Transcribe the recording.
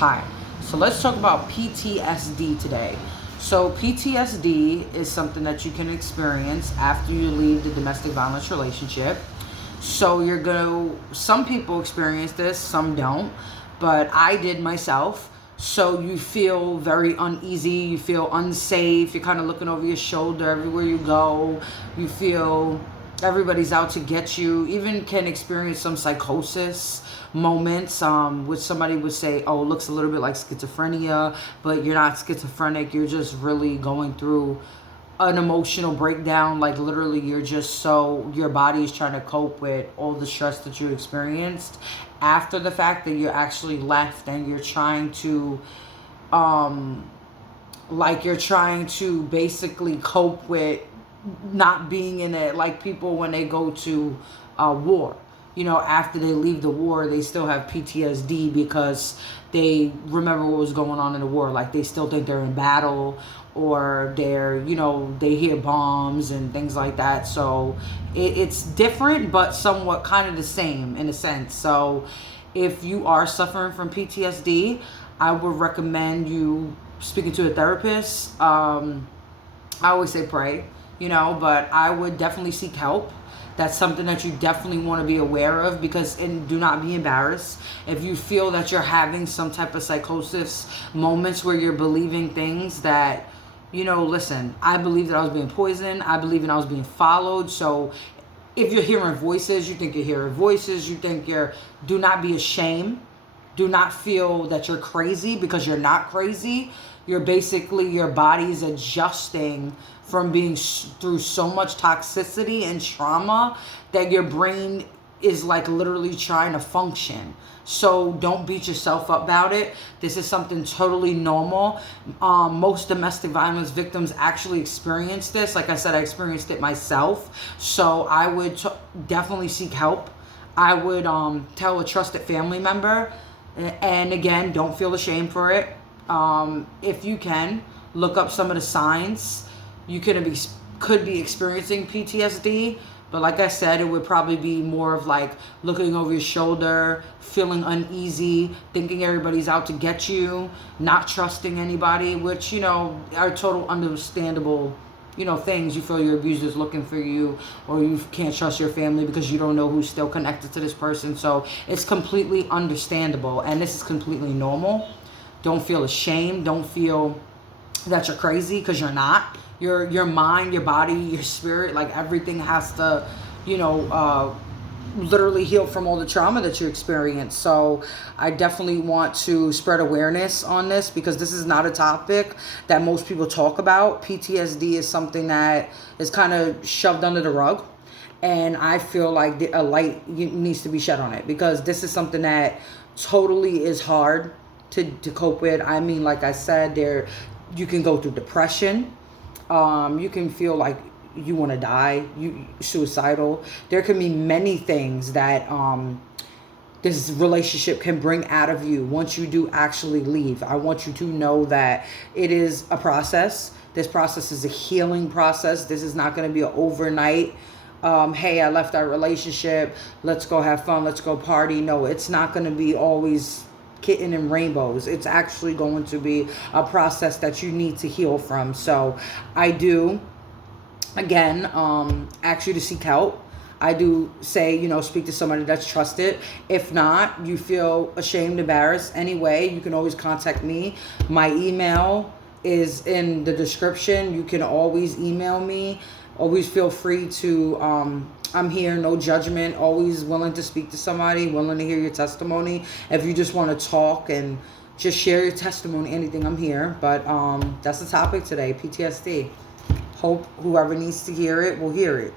Hi. So let's talk about PTSD today. So PTSD is something that you can experience after you leave the domestic violence relationship. So some people experience this, some don't, but I did myself. So you feel very uneasy, you feel unsafe, you're kind of looking over your shoulder everywhere you go. You feel everybody's out to get you. Even can experience some psychosis moments, which somebody would say, oh, it looks a little bit like schizophrenia, but you're not schizophrenic. You're just really going through an emotional breakdown. Like literally your body is trying to cope with all the stress that you experienced after the fact that you're actually left, and you're trying to basically cope with not being in it. Like people, when they go to war, after they leave the war, they still have PTSD because they remember what was going on in the war. Like they still think they're in battle, or they hear bombs and things like that. So it's different, but somewhat kind of the same in a sense. So if you are suffering from PTSD, I would recommend you speaking to a therapist. I always say pray, but I would definitely seek help. That's something that you definitely want to be aware of, and do not be embarrassed. If you feel that you're having some type of psychosis moments where you're believing things that, listen, I believe that I was being poisoned. I believe that I was being followed. So if you're hearing voices, you think you're hearing voices, do not be ashamed. Do not feel that you're crazy, because you're not crazy. You're basically, your body's adjusting from being through so much toxicity and trauma that your brain is like literally trying to function. So don't beat yourself up about it. This is something totally normal. Most domestic violence victims actually experience this. Like I said, I experienced it myself. So I would definitely seek help. I would tell a trusted family member. And again, don't feel ashamed for it. If you can, look up some of the signs. You could be experiencing PTSD, but like I said, it would probably be more of like looking over your shoulder, feeling uneasy, thinking everybody's out to get you, not trusting anybody, which, are total understandable, things. You feel your abuser's looking for you, or you can't trust your family because you don't know who's still connected to this person. So it's completely understandable, and this is completely normal. Don't feel ashamed. Don't feel that you're crazy, because you're not. Your mind, your body, your spirit, like everything has to, literally heal from all the trauma that you experienced. So I definitely want to spread awareness on this, because this is not a topic that most people talk about. PTSD is something that is kind of shoved under the rug. And I feel like a light needs to be shed on it, because this is something that totally is hard to cope with. I mean, like I said, you can go through depression. You can feel like you want to die, suicidal. There can be many things that this relationship can bring out of you once you do actually leave. I want you to know that it is a process. This process is a healing process. This is not going to be an overnight, hey, I left our relationship, let's go have fun, let's go party. No, it's not going to be always kitten and rainbows. It's actually going to be a process that you need to heal from. So I do, again, ask you to seek help. I do say, speak to somebody that's trusted. If not, you feel ashamed, embarrassed anyway, you can always contact me. My email is in the description. You can always email me. Always feel free to, I'm here, no judgment, always willing to speak to somebody, willing to hear your testimony. If you just want to talk and just share your testimony, anything, I'm here. But that's the topic today, PTSD. Hope whoever needs to hear it will hear it.